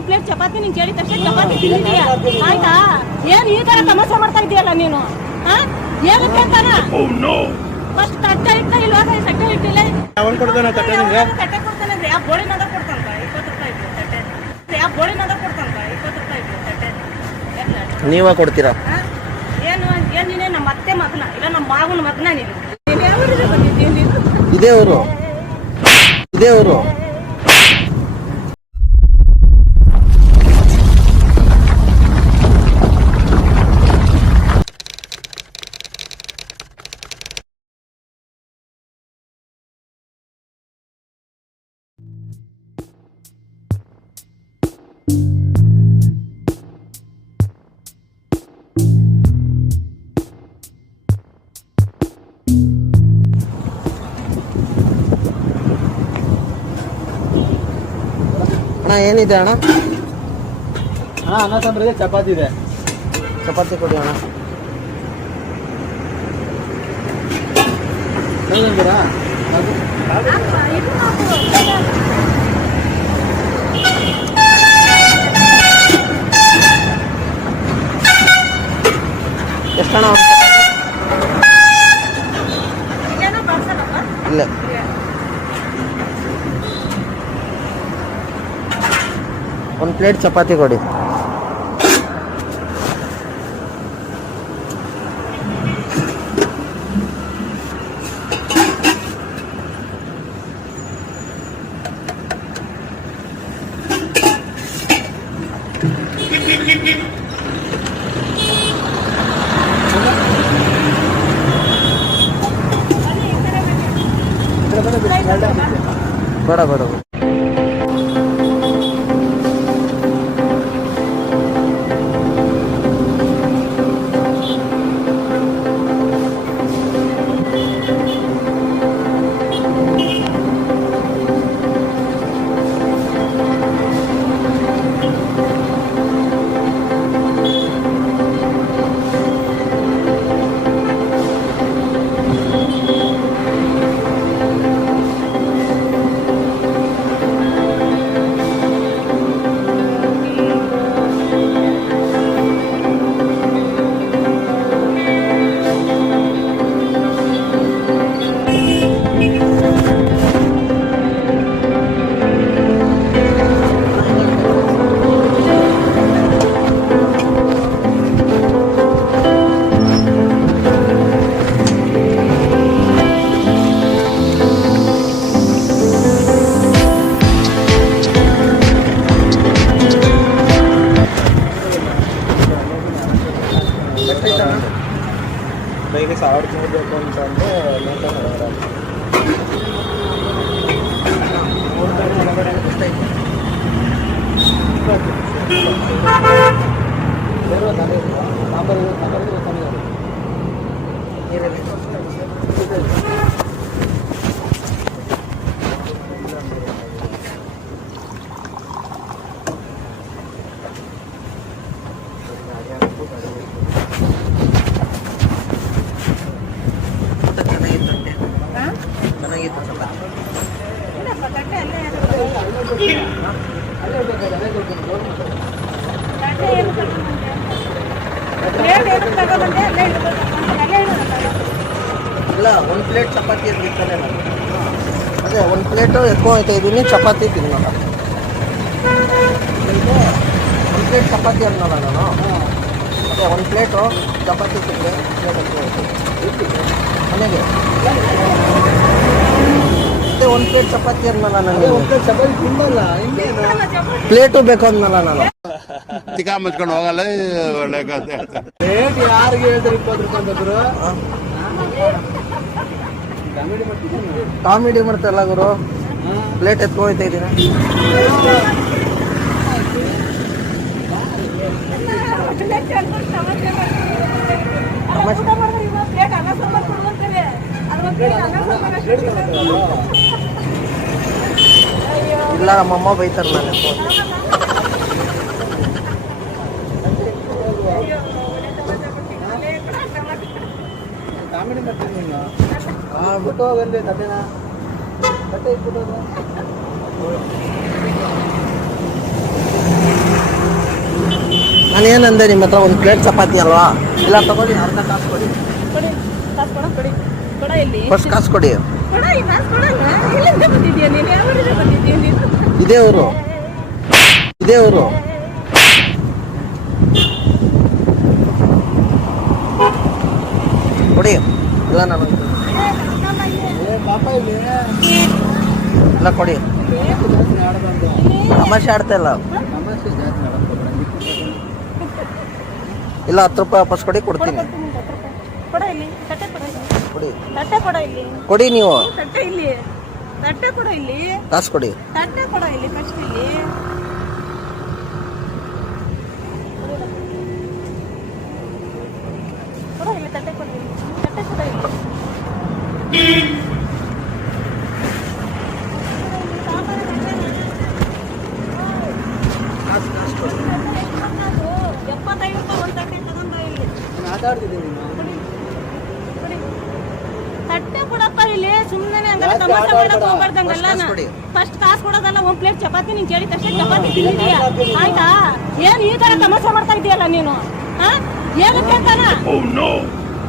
ಒಂದ್ ಪ್ಲೇಟ್ ಚಪಾತಿ ನೀನ್ ಕೇಳಿದ ತಕ್ಷಣ ಚಪಾತಿ ತಿಂದಿದೀಯ ಆಯ್ತಾ? ಏನ್ ಈ ತರ ತಮಾಷೆ ಮಾಡ್ತಾ ಇದೀಯಲ್ಲ ನೀನು? ಏನಕ್ಕೆ ಅಂತಾನ ಫಸ್ಟ್ ತಟ್ಟೆ ಇಟ್ಟ ಇಲ್ವಾ? ತಟ್ಟೆ ಇಟ್ಟಿಲ್ಲ ತಟ್ಟೆ ಕೊಡ್ತಾನೆ. ಯಾವ ಬೋಳಿನಾದ ಕೊಡ್ತಾನ 20 ರೂಪಾಯಿ ತಟ್ಟೆ. ಯಾವ ಬೋಳಿನಾದ ಕೊಡ್ತಾನ 20 ರೂಪಾಯಿ ತಟ್ಟೆ. ನೀವ ಕೊಡ್ತೀರಾ? ಏನು ಏನ್ ನೀನೇ ನಮ್ಮ ಅತ್ತೆ ಮಗನ ಇಲ್ಲ ನಮ್ಮ ಮಾವನ ಮಗನ ನೀನು? ಯಾವ ಬಂದಿದ್ದೀನಿ? ಇದೇ ಊರು ಅಣ್ಣ. ಏನಿದೆ ಅಣ್ಣ? ಅನ್ನ ಸಾಂಬಾರಿಗೆ ಚಪಾತಿ ಇದೆ. ಚಪಾತಿ ಕೊಡಿ ಅಣ್ಣ. ಎಷ್ಟಣ್ಣ? ಇಲ್ಲ, ಒಂದು ಪ್ಲೇಟ್ ಚಪಾತಿ ಕೊಡಿ. ಬೇಡ ಬೇಡ. ಡೈಲಿ 1000 ತಿನ್ನಬೇಕು ಅಂತಂದರೆ ಇಲ್ಲ, ಒಂದು ಪ್ಲೇಟ್ ಚಪಾತಿ ಇರ್ಲಿಕ್ಕಲ್ಲ. ಅದೇ ಒಂದು ಪ್ಲೇಟು ಎತ್ಕೊಳ್ತಾ ಇದ್ದೀನಿ, ಚಪಾತಿ ತಿನ್ನಲ್ಲ. ಒಂದು ಪ್ಲೇಟ್ ಚಪಾತಿ ಅನ್ನಲ್ಲ ನಾನು. ಅದೇ ಒಂದು ಪ್ಲೇಟು ಚಪಾತಿ ತಿಂದರೆ ಮನೆಗೆ ಅದೇ ಒಂದು ಪ್ಲೇಟ್ ಚಪಾತಿ ಅನ್ನಲ್ಲ ನನಗೆ. ಒಂದು ಪ್ಲೇಟ್ ಚಪಾತಿ ತಿನ್ನಲ್ಲ, ಪ್ಲೇಟು ಬೇಕು ಅನ್ನಲ್ಲ ನಾನು. ಚಿಕ್ಕ ಮುಚ್ಕೊಂಡು ಹೋಗಲ್ಲ. ಒಳ್ಳೆ ಕಥೆ. ರೇಟ್ ಯಾರಿಗೆ ಹೇಳ್ತಾರೆ 20 ರೂಪಾಯಿ ಅಂತಂದ್ರು? ಕಾಮಿಡಿ ಮಾಡ್ತಾರಲ್ಲ ಗುರು. ಪ್ಲೇಟ್ ಎತ್ಕೊಳ್ತಾ ಇದ್ದೀನಿ. ಇಲ್ಲ, ನಮ್ಮಮ್ಮ ಬೈತಾರೆ ನಾನು ಕಾಮಿಡಿ ಮಾಡ್ತೀನಿ ನೀನು. ಬಿಟ್ಟು ಹೋಗಂದೆ ತಟ್ಟೆನ ತಟ್ಟೆ ಇಟ್ಬಿಟ್ಟು ನಾನೇನಂದೆ ನಿಮ್ಮ ಹತ್ರ ಒಂದು ಪ್ಲೇಟ್ ಚಪಾತಿ ಅಲ್ವಾ? ಇಲ್ಲ ತಗೊಳ್ಳಿ, ಅರ್ಧ ಕಾಸು ಕೊಡಿ. ಕೊಡಿ ಕಾಸು ಕೊಡಿ ಕೊಡ ಇಲ್ಲಿ ಫಸ್ಟ್ ಕಾಸು ಕೊಡಿ. ಕೊಡ ಈ ಕಾಸು ಕೊಡಲ್ಲ. ಎಲ್ಲಿಂದ ಬಂದಿದ್ದೀಯ ನೀನು? ಯಾವೂರಿಂದ ಬಂದಿದ್ದೀಯ ನೀನು? ಇದೇ ಊರು. ಕೊಡಿ. ಇಲ್ಲ ನಾನು ಪಾಪ ಇಲ್ಲಿ ಇಲ್ಲ ಕೊಡಿ. ತಮಾಷೆ ಆಡ್ತಾ ಇಲ್ಲ. ಸಮಸ್ಯೆ ಜಾಸ್ತಿ ಆಡೋದು. ಇಲ್ಲ 10 ರೂಪಾಯಿ ವಾಪಸ್ ಕೊಡಿ, ಕೊಡ್ತೀನಿ. ಕೊಡ ಇಲ್ಲಿ ತಟ್ಟೆ ಕೊಡ ಇಲ್ಲಿ. ಕೊಡಿ. ತಟ್ಟೆ ಕೊಡ ಇಲ್ಲಿ. ಕೊಡಿ ನೀವು. ತಟ್ಟೆ ಇಲ್ಲಿ. ತಟ್ಟೆ ಕೊಡ ಇಲ್ಲಿ. ಕಾಸು ಕೊಡಿ. ತಟ್ಟೆ ಕೊಡ ಇಲ್ಲಿ ಫಸ್ಟ್ ಇಲ್ಲಿ. ಕೊಡ ಇಲ್ಲಿ ತಟ್ಟೆ ಕೊಡ ಇಲ್ಲಿ. ತಟ್ಟೆ ಕೊಡ ಇಲ್ಲಿ. ತಟ್ಟೆ ಕೊಡಪ್ಪ ಇಲ್ಲಿ. ಸುಮ್ಮನೆ ಹಂಗಲ್ಲ ತಮಾಷೆ ಮಾಡಕ್ ಹೋಗ್ಬಾರ್ದಂಗಲ್ಲ. ಫಸ್ಟ್ ಕಾಸು ಕೊಡೋದಲ್ಲ, ಒಂದ್ ಪ್ಲೇಟ್ ಚಪಾತಿ ನೀನ್ ಕೇಳಿದ ತಕ್ಷಣ ಚಪಾತಿ ತಿಂದಿದೀಯ ಆಯ್ತಾ? ಏನ್ ಈ ತರ ತಮಾಷೆ ಮಾಡ್ತಾ ಇದೀಯಲ್ಲ ನೀನು? ಏನಕ್ಕೆ ಅಂತಾನ?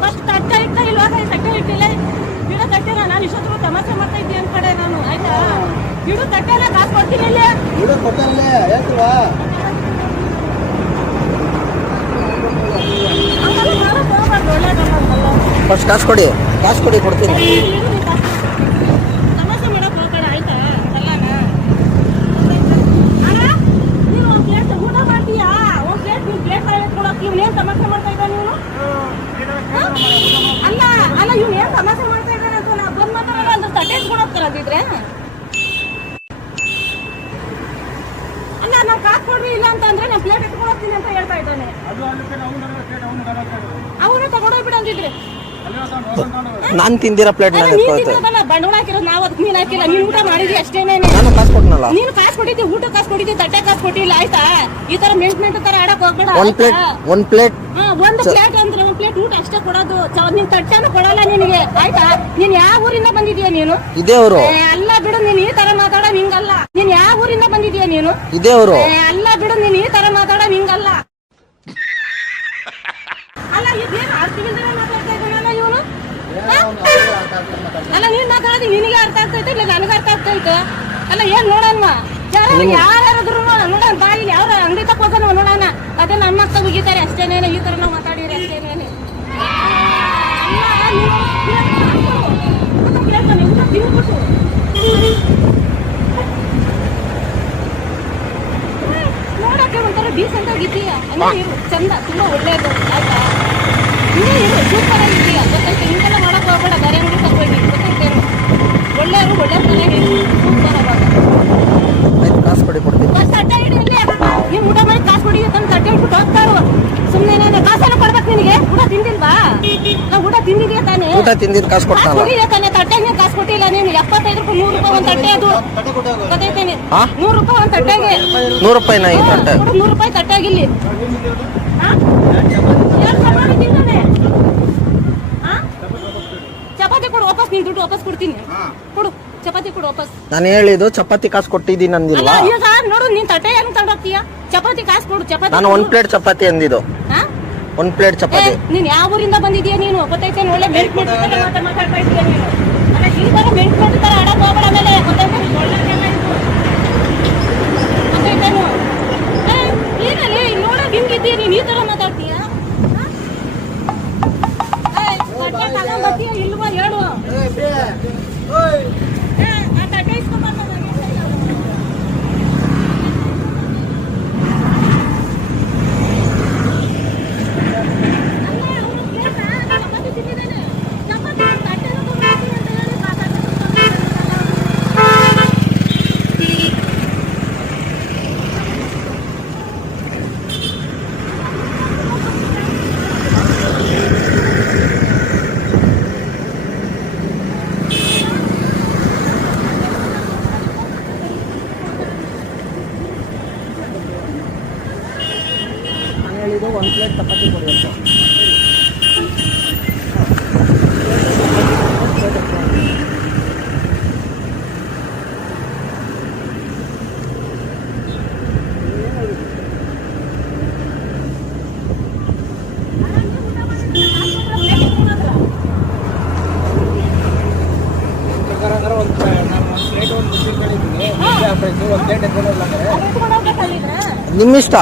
ಫಸ್ಟ್ ತಟ್ಟೆ ಇಟ್ಟ ಇಲ್ವಾ? ತಟ್ಟೆ ಇಟ್ಟಿಲ್ಲ. ಬಿಡೋ ತಟ್ಟೆನ ನಾನು ಇಷ್ಟೊತ್ತು ತಮಾಷೆ ಮಾಡ್ತಾ ಇದ್ದೀಯ ಅನ್ಕಡೆ ನಾನು ಆಯ್ತಾ? ಬಿಡು ತಟ್ಟೆನ ಕಾಸು ಕೊಡ್ತೀನಿ ಇಲ್ಲಿ. ಹಂಗಲ್ಲ ಮಾಡಕ್ ಹೋಗ್ಬಾರ್ದು, ಒಳ್ಳೇದಲ್ಲ. ಫಸ್ಟ್ ಕಾಸು ಕೊಡಿ ಕೊಡ್ತೀನಿ. ತಮಾಷೆ ಮಾಡಕ್ ಹೋಗ್ಬೇಡ ಆಯ್ತಾ? ಅಲ್ಲನ ಅಣ್ಣ, ನೀನು ಒಂದ್ ಪ್ಲೇಟ್ ಊಟ ಮಾಡ್ತೀಯಾ? ಒಂದ್ ಪ್ಲೇಟ್ ನೀನ್ ಪ್ಲೇಟ್ ಕೊಡಕ್ ಇವ್ನೇನ್ ತಮಾಷೆ ಮಾಡ್ತಾ ಇದ್ದಾನೆ ಇವನು? ಅಲ್ಲ ಇವ್ನು ಏನ್ ತಮಾಷೆ ಮಾಡ್ತಾ ಇದ್ದಾನೆ ಅಂತ ನಾ ಬಂದ್ ಮಾತಾಡೋಣ ಅಂದ್ರೆ ತಟ್ಟೆ ಕೊಡೋಗ್ತಾರ ಅಂದಿದ್ರೆ. ಅಲ್ಲ ನಾವು ಕಾಸು ಕೊಡ್ರಿ ಇಲ್ಲ ಅಂತ ಅಂದ್ರೆ ನಾನು ಪ್ಲೇಟ್ ಎತ್ಕೊಡೋಗ್ತೀನಿ ಅಂತ ಹೇಳ್ತಾ ಇದ್ದಾನೆ. ಅವನು ತಗೊಂಡೋಗ್ಬಿಡ ಅಂತಿದ್ರೆ ನಾನು ತಿಂದಿರೋ ಪ್ಲೇಟ್ ನಾನು ಬಂಡವಾಳ ಹಾಕಿರೋದು ನಾವು, ಅದಕ್ಕೆ ನೀನ್ ಹಾಕಿಲ್ಲ. ನೀನ್ ಊಟ ಮಾಡಿದ್ವಿ ಅಷ್ಟೇನೆ. ನಾನು ಕಾಸು ಕೊಟ್ಟನಲ್ಲ. ನೀನು ಕಾಸು ಕೊಟ್ಟಿದ್ದಿ, ಊಟ ಕಾಸು ಕೊಟ್ಟಿದ್ದಿ, ತಟ್ಟೆ ಕಾಸು ಕೊಟ್ಟಿಲ್ಲ ಆಯ್ತಾ? ಈ ತರ ಮೆಂಟ್ ತರ ಆಡಕ್ ಹೋಗ್ಬೇಡ. ಒಂದು ಪ್ಲೇಟ್ ಒಂದು ಪ್ಲೇಟ್ ಅಂದ್ರೆ ಒಂದ್ ಪ್ಲೇಟ್ ಊಟ ಅಷ್ಟೇ ಕೊಡೋದು. ನೀನ್ ತಟ್ಟೆನೂ ಕೊಡಲ್ಲ ನಿನಗೆ ಆಯ್ತಾ? ನೀನ್ ಯಾವ ಊರಿಂದ ಬಂದಿದೀಯ ನೀನು? ಇದೇ ಊರು. ಅಲ್ಲ ಬಿಡು, ನೀನ್ ಈ ತರ ಮಾತಾಡ ಹಿಂಗಲ್ಲ. ನೀನ್ ಯಾವ ಊರಿಂದ ಬಂದಿದೀಯ ನೀನು? ಇದೇ ಊರು. ಅಲ್ಲ ಬಿಡು, ನೀನ್ ಈ ತರ ಮಾತಾಡ ಹಿಂಗಲ್ಲ. ಅಲ್ಲ ಇದೇನು ಅರ್ಥವಿಲ್ದೇ ಮಾತಾಡ್ತಾ ಇದ್ದಾನಲ್ಲ ಇವನು? ಅಲ್ಲ ನೀನ್ ಮಾತಾಡೋದು ನಿನಗೆ ಅರ್ಥ ಆಗ್ತೈತೆ ಇಲ್ಲ ನನಗೆ ಅರ್ಥ ಆಗ್ತೈತೆ? ಅಲ್ಲ ಏನ್ ನೋಡೋಣ, ಯಾರಾದ್ರೂ ನೋಡೋಣ ಬಾಯಿ ಯಾವ ಅಂಗಡಿ ತಕ್ಕೋದ ನೋಡೋಣ. ಅದೇ ನಮ್ಮ ಅಕ್ಕ ಮುಗಿತಾರೆ ಅಷ್ಟೇನೇನೆ. ಈ ತರ ನಾವು ಮಾತಾಡಿರಿ ಅಷ್ಟೇನೇನೆ. ನೋಡಕ್ಕೆ ಒಂಥರ ಡೀಸೆಂಟ್ ಆಗಿದ್ದೀಯ, ಚಂದ, ತುಂಬಾ ಒಳ್ಳೇದು ಆಯ್ತಾ? ಹಿಂಗೆ ಇರು, ಸೂಪರ್ ಆಗಿದ್ದೀಯ ಗೊತ್ತೈತೆ. ಹಿಂಗೆಲ್ಲ ಮಾಡಕ್ ಹೋಗ್ಬೇಡ, ಬೇರೆ ಅಂಗಡಿ ತಗೊಳ್ಳಿ ಗೊತ್ತೈತೇನು? ಒಳ್ಳೆಯವರು ಒಳ್ಳೆ ತಲೆ ಹೇಳಿ ಸೂಪರ್ ಅವಾಗ. ಆಯ್ತು ಕಾಸು ಕೊಡ್ತೀನಿ. ಫಸ್ಟ್ ತಟ್ಟೆ ಇಡಿ ಇಲ್ಲಿ. ನೀವು ಊಟ ಮಾಡಿ ಕಾಸು ಕೊಡಿ ತಂದು ತಟ್ಟೆ ಇಟ್ಬಿಟ್ಟು ಹೋಗ್ತಾರು. ಸುಮ್ಮನೆ ಕಾಸೆಲ್ಲ ಕೊಡ್ಬೇಕು ನಿನಗೆ. ಊಟ ತಿಂದಿಲ್ವಾ? ನಾವು ಊಟ ತಿಂದಿದ್ಯಾ ತಾನೇ? ಊಟ ತಿಂದಿದ್ದು ಕಾಸು ಕೊಡ್ತಾನಲ್ಲ. ಕೊಟ್ಟಿದ್ಯಾ ತಾನೇ? ತಟ್ಟೆಗೆ ಕಾಸು ಕೊಟ್ಟಿಲ್ಲ ನೀನು. 75 ರೂಪಾಯಿ 100 ರೂಪಾಯಿ ಒಂದು ತಟ್ಟೆ ಅದು ಗೊತ್ತೈತೇನೆ. 100 ರೂಪಾಯಿ ಒಂದು ತಟ್ಟೆಗೆ. 100 ರೂಪಾಯಿನ ಈ ತಟ್ಟೆ? 100 ರೂಪಾಯಿ ತಟ್ಟೆಗಿಲ್ಲಿ. ಚಪಾತಿ ಕೊಡು ವಾಪಸ್. ನೀನ್ ದುಡ್ಡು ವಾಪಸ್ ಕೊಡ್ತೀನಿ. ಕೊಡು ಚಪಾತಿ ಕೊಡು ವಾಪಸ್. ನಾನು ಹೇಳಿದ್ದು ಚಪಾತಿ ಕಾಸು ಕೊಟ್ಟಿದ್ದೀನಿ ಅಂದಿಲ್ವಾ? ಈಗ ನೋಡು, ನೀನ್ ತಟ್ಟೆ ಏನು ತಗೊಂಡೋಗ್ತೀಯ? ಚಪಾತಿ ಕಾಸು ಕೊಡು. ಚಪಾತಿ ನಾನು 1 ಪ್ಲೇಟ್ ಚಪಾತಿ ಅಂದಿದ್ದು. 1 ಪ್ಲೇಟ್ ಚಪಾತಿ. ನೀನ್ ಯಾವ ಊರಿಂದ ಬಂದಿದ್ಯಾ ನೀನು? ಗೊತ್ತೈತೆ? ಒಳ್ಳೆ ಮೆಂಟ್ ಮಾತಾಡ್ತಾ ಇದೀಯ ನೀನು. ಅಲ್ಲ ಈ ತರ ಮೆಂಟ್ ತರ ಆಡಕ್ ಹೋಗ್ಬೇಡ. ಆಮೇಲೆ ಗೊತ್ತೈತೆ ಒಳ್ಳೆದೆಲ್ಲ ಇದು ಗೊತ್ತೈತೇನು? ಏನಲ್ಲಿ ನೋಡಕ್ ಹಿಂಗಿದ್ದೀಯ ನೀನ್ ಈ ತರ ಮಾತಾಡ್ತೀಯ? ತಟ್ಟೆ ತಗೊಂಡ್ಬರ್ತೀಯ ಇಲ್ವಾ ಹೇಳು? ಆ ತಟ್ಟೆ ಇಸ್ಕೊಂಡ್ಬರ್ತೀನಿ. ಹೇಳಿದ್ದು 1 ಪ್ಲೇಟ್ ಚಪಾತಿ ಕೊಡಿ ಅಂತ. ಪ್ರೈಸ್ ಒಂದು ಪ್ಲೇಟ್ ಎತ್ಕೊಂಡು ಹೋಗ್ಲಾಂದ್ರೆ ಅದು ಎತ್ಕೊಂಡು ಹೋಗ್ಬೇಕಲ್ಲ ನೀನು? ನಿಮ್ಮಿಷ್ಟ.